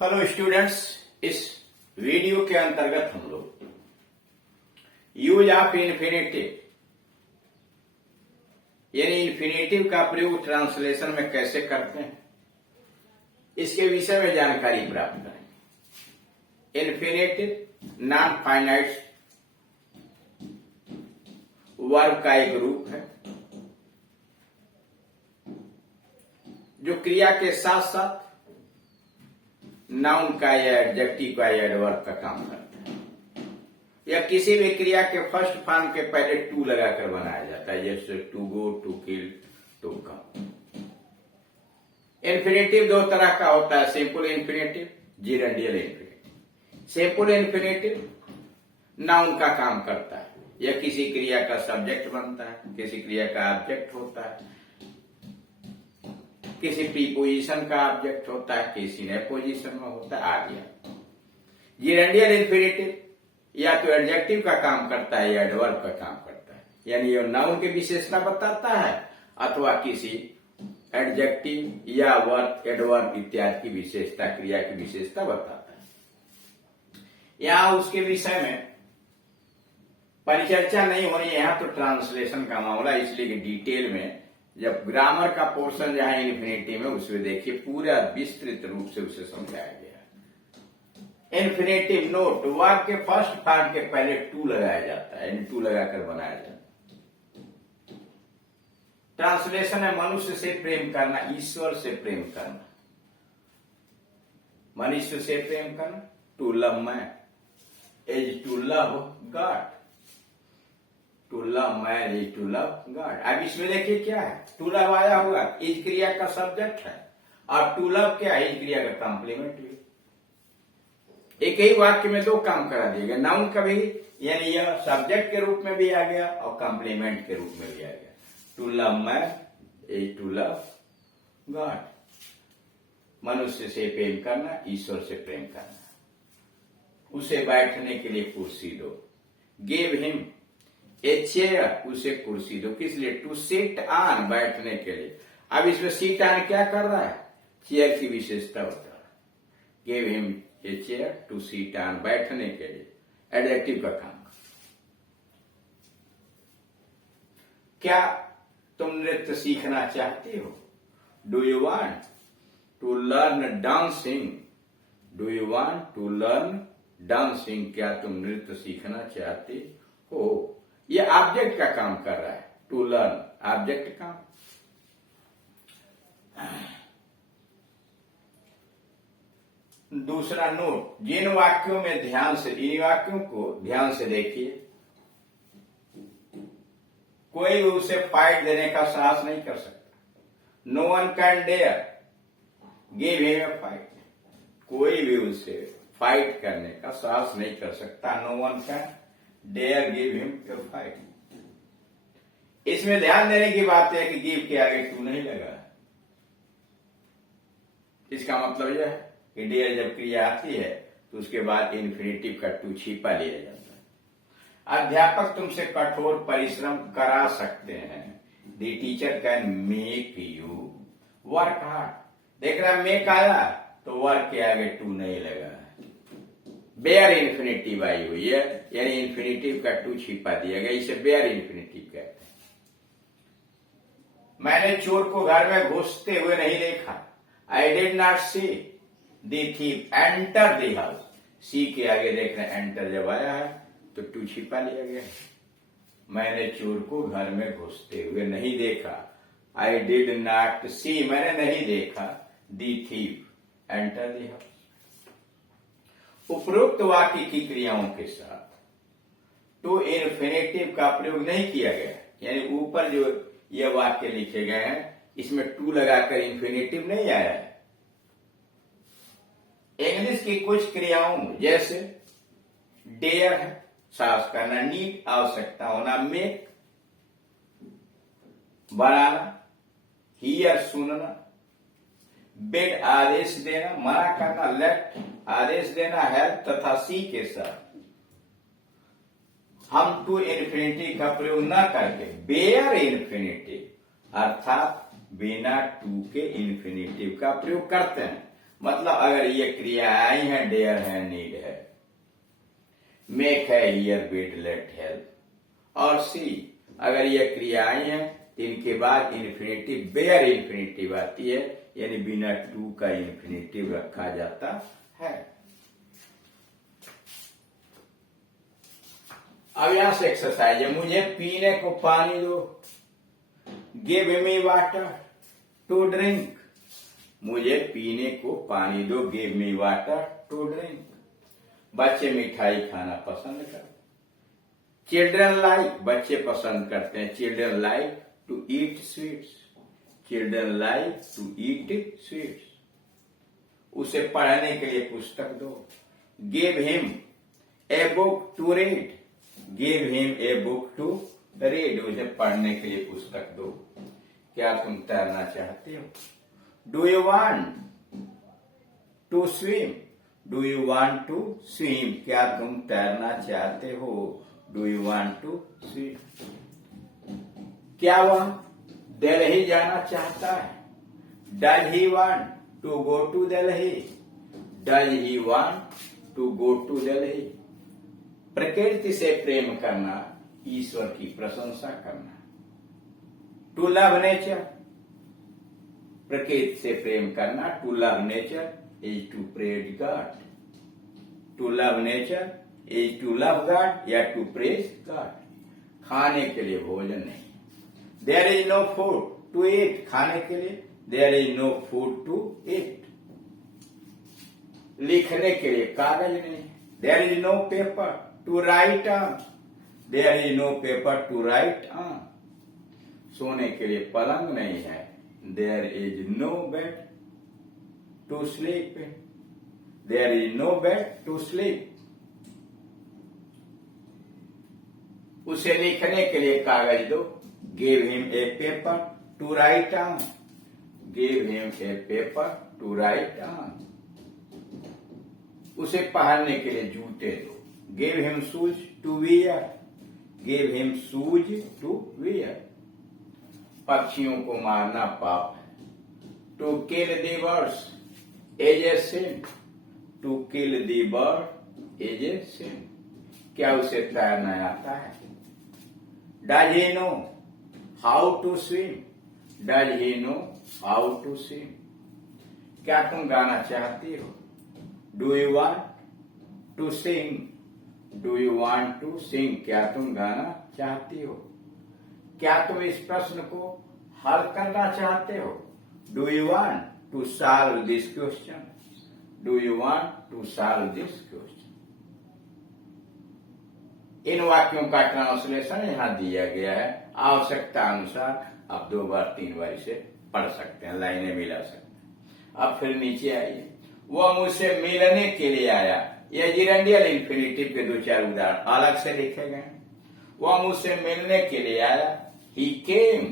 Hello students, इस video के अंतर्गत हम लोग यूज ऑफ इन्फिनेटिव यानी इन्फिनेटिव का प्रयोग ट्रांसलेशन में कैसे करते हैं इसके विषय में जानकारी प्राप्त करेंगे। इन्फिनेटिव नॉन फाइनाइट वर्ब का एक रूप है जो क्रिया के साथ साथ नाउन का या एडजेक्टिव का या एडवर्ब का काम करता है या किसी भी क्रिया के फर्स्ट फॉर्म के पहले टू लगाकर बनाया जाता है, जैसे to go, to kill, to come. Infinitive दो तरह का होता है, simple infinitive, gerundial infinitive. Simple infinitive noun का काम करता है या किसी क्रिया का सब्जेक्ट बनता है, किसी क्रिया का ऑब्जेक्ट होता है, किसी प्रीपोजिशन का ऑब्जेक्ट होता है, किसी नए पोजीशन में होता है, आ गया। जिरेंडियल इन्फिनेटिव या तो एडजेक्टिव का काम करता है या एडवर्ब का काम करता है, यानी ये नाउन की विशेषता बताता है अथवा किसी एडजेक्टिव या वर्ब, एडवर्ब इत्यादि की विशेषता, क्रिया की विशेषता बताता है। यहां उसके विषय में परिचर्चा नहीं हो रही है, यहां तो ट्रांसलेशन का मामला, इसलिए डिटेल में जब ग्रामर का पोर्शन जहां इन्फिनेटिव में उसमें देखिए पूरा विस्तृत रूप से उसे समझाया गया। इन्फिनेटिव नोट वर्ब के फर्स्ट फॉर्म के पहले टू लगाया जाता है, यानी टू लगाकर बनाया जाता है। ट्रांसलेशन है मनुष्य से प्रेम करना, ईश्वर से प्रेम करना। मनुष्य से प्रेम करना, to love man is to love God. To love man is to love God. अब इसमें देखिए क्या है, टू लव आया होगा, इज क्रिया का सब्जेक्ट है और टू लव क्या है, इज क्रिया का कॉम्प्लीमेंट भी। एक ही वाक्य में दो काम करा दिया गया, नाउन का भी यानी यह सब्जेक्ट के रूप में भी आ गया और कॉम्प्लीमेंट के रूप में भी आ गया। To love man is to love God. मनुष्य से प्रेम करना, ईश्वर से प्रेम करना। उसे बैठने के लिए कुर्सी दो। गिव हिम ए चेयर, उसे कुर्सी दो। किस लिए? टू सिट ऑन, बैठने के लिए। अब इसमें सिट ऑन क्या कर रहा है, चेयर की विशेषता बता रहा है। Give him a chair, to sit on, बैठने के लिए, एडजेक्टिव का काम। क्या तुम नृत्य सीखना चाहते हो? Do you want to learn dancing? Do you want to learn dancing? क्या तुम नृत्य सीखना चाहते हो? ये ऑब्जेक्ट का काम कर रहा है, टू लर्न ऑब्जेक्ट काम। दूसरा नोट, जिन वाक्यों में ध्यान से, इन वाक्यों को ध्यान से देखिए। कोई उसे फाइट देने का साहस नहीं कर सकता। No one can dare give him a fight. कोई भी उसे फाइट करने का साहस नहीं कर सकता। No one can dare give him a fight. इसमें ध्यान देने की बात है कि गिव के आगे टू नहीं लगा। इसका मतलब यह है कि डेयर जब क्रिया आती है तो उसके बाद इन्फिनेटिव का टू छिपा लिया जाता है। अध्यापक तुमसे कठोर परिश्रम करा सकते हैं। The teacher can make you work hard. देख रहा मेक आया तो वर्क के आगे टू नहीं लगा। बेयर इन्फिनेटिव आई हुई है, यानी इन्फिनेटिव का टू छिपा दिया गया, इसे बेयर इन्फिनेटिव कहते हैं। मैंने चोर को घर में घुसते हुए नहीं देखा। I did not see the thief enter the house. See के आगे देख रहे एंटर जब आया है तो टू छिपा लिया गया। मैंने चोर को घर में घुसते हुए नहीं देखा। आई डिड नॉट सी, मैंने नहीं देखा, the thief enter the house. उपरोक्त वाक्य की क्रियाओं के साथ टू इन्फिनेटिव का प्रयोग नहीं किया गया, यानी ऊपर जो ये वाक्य लिखे गए हैं इसमें टू लगाकर इन्फिनेटिव नहीं आया है। इंग्लिश की कुछ क्रियाओं जैसे डेयर है, साहस करना, नीड आवश्यकता होना, मेक बनाना, हियर सुनना, बेड आदेश देना, मना करना, लेट आदेश देना, हेल्प तथा सी के साथ हम टू इन्फिनिटी का प्रयोग न करके बेयर इन्फिनिटिव अर्थात बिना टू के इन्फिनिटिव का प्रयोग करते हैं। मतलब अगर ये क्रियाएं हैं, डेयर है, नीड है, मेक है, हियर, बिड, लेट, हेल्प और सी, अगर ये क्रियाएं हैं तो इनके बाद इन्फिनेटिव, बेयर इन्फिनेटिव आती है, यानी बिना टू का इन्फिनेटिव रखा जाता है। अब यहां से एक्सरसाइज है, मुझे पीने को पानी दो, give me water to drink, मुझे पीने को पानी दो, give me water to drink. बच्चे मिठाई खाना पसंद करते, चिल्ड्रन लाइक, बच्चे पसंद करते हैं, children like to eat sweets, children like to eat sweets. उसे पढ़ने के लिए पुस्तक दो, give him a book to read, give him a book to read, उसे पढ़ने के लिए पुस्तक दो। क्या तुम तैरना चाहते हो? Do you want to swim, do you want to swim, क्या तुम तैरना चाहते हो? Do you want to swim. क्या वह दिल्ली जाना चाहता है? Does he want to go to Delhi, does he want to go to Delhi. प्रकृति से प्रेम करना, ईश्वर की प्रशंसा करना। टू लव नेचर, प्रकृति से प्रेम करना, to love nature is to praise God, to love nature is to love God या टू प्रेज गॉड। खाने के लिए भोजन नहीं, there is no food to eat, खाने के लिए there is no food to eat. लिखने के लिए कागज नहीं, there is no paper to write on, there is no paper to write on. सोने के लिए पलंग नहीं है, there is no bed to sleep, there is no bed to sleep. उसे लिखने के लिए कागज दो, give him a paper to write on, give him a paper to write on. उसे पहनने के लिए जूते दो, give him shoes to wear, give him shoes to wear. पक्षियों को मारना पाप है, to kill the birds is a sin, to kill the bird is a sin. क्या उसे तैरना आता है? Does he know how to swim, does he know how to swim. क्या तुम गाना चाहती हो? Do you want to sing, do you want to sing, क्या तुम गाना चाहती हो? क्या तुम इस प्रश्न को हल करना चाहते हो? Do you want to solve this question, do you want to solve this question. इन वाक्यों का ट्रांसलेशन यहाँ दिया गया है, आवश्यकता अनुसार आप 2 बार 3 बार इसे पढ़ सकते हैं, लाइनें मिला सकते हैं। अब फिर नीचे आइए, वह मुझसे मिलने के लिए आया, यह जिरेंडियल इन्फिनिटिव के 2-4 उदाहरण अलग से लिखे गए। वह मुझसे मिलने के लिए आया, ही केम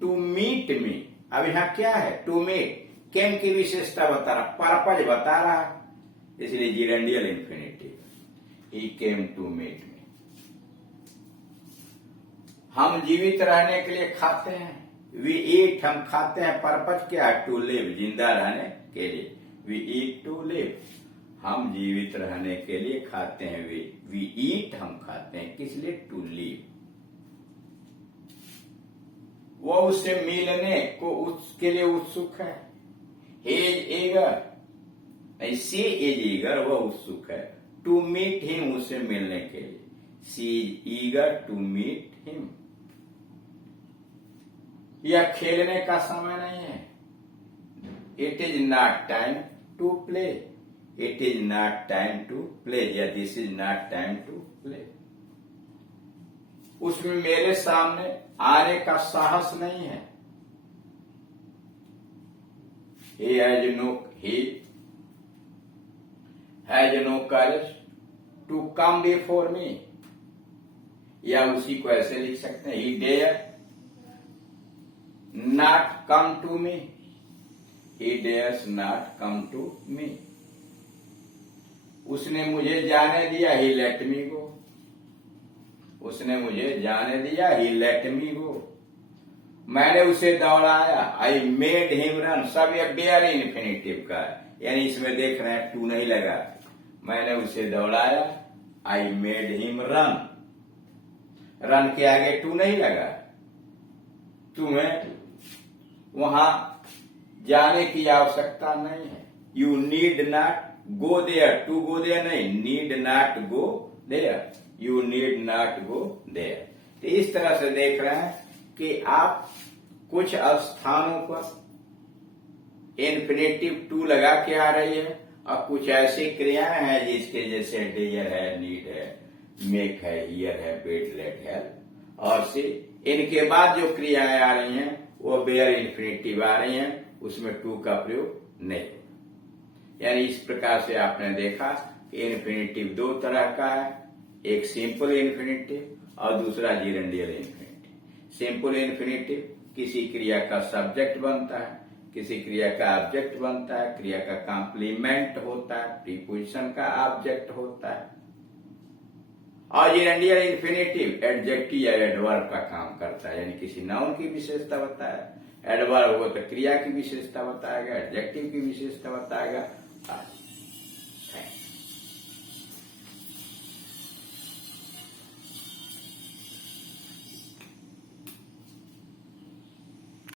टू मीट मी। अब यहाँ क्या है? टू मीट, केम की विशेषता बता रहा, पर्पज बता रहा, इसलिए gerundial infinitive, he came to meet me. हम जीवित रहने के लिए खाते हैं, वी ईट, हम खाते हैं, पर्पज क्या है? टू लिव, जिंदा रहने के लिए, वी ईट टू लिव, हम जीवित रहने के लिए खाते हैं, वी ईट, हम खाते हैं, किस लिए? To live. वो उससे मिलने को उसके लिए उत्सुक है, he is eager, नहीं, she is eager, वह उत्सुक है, टू मीट हिम, उससे मिलने के लिए, she is eager to meet him। यह खेलने का समय नहीं है, it is not time to play, it is not time to play या this is not time to play. उसमें मेरे सामने आने का साहस नहीं है, he has no courage to come before me, या उसी को ऐसे लिख सकते हैं, he dare not come to me, he dares not come to me। उसने मुझे जाने दिया, he let me go, उसने मुझे जाने दिया, he let me go। मैंने उसे दौड़ाया, I made him run, सब ये बेयर इन्फिनिटिव का है, यानी इसमें देख रहे हैं टू नहीं लगा, मैंने उसे दौड़ाया, I made him run, run के आगे टू नहीं लगा। तुम्हें वहां जाने की आवश्यकता नहीं है, you need not go there, to go there नहीं, need not go there, you need not go there. तो इस तरह से देख रहे हैं कि आप कुछ स्थानों पर इन्फिनेटिव टू लगा के आ रही है और कुछ ऐसी क्रियाएं हैं जिसके जैसे डियर है, नीड है, मेक है, हियर है, बेड, लेट है, और से इनके बाद जो क्रियाएं आ रही हैं वो बेयर इन्फिनेटिव आ रही हैं, उसमें टू का प्रयोग नहीं। यानी इस प्रकार से आपने देखा कि इन्फिनेटिव दो तरह का है, एक सिंपल इन्फिनेटिव और दूसरा जिरेंडियल इन्फिनेटिव। सिंपल इन्फिनेटिव किसी क्रिया का सब्जेक्ट बनता है, किसी क्रिया का ऑब्जेक्ट बनता है, क्रिया का कॉम्प्लीमेंट होता है, प्रीपोजिशन का ऑब्जेक्ट होता है। और जिरेंडियल इन्फिनेटिव एडजेक्टिव या एडवर्ब का काम करता है, यानी किसी नाउन की विशेषता बताया, एडवर्ब हो तो क्रिया की विशेषता बताएगा, एडजेक्टिव की विशेषता बताएगा।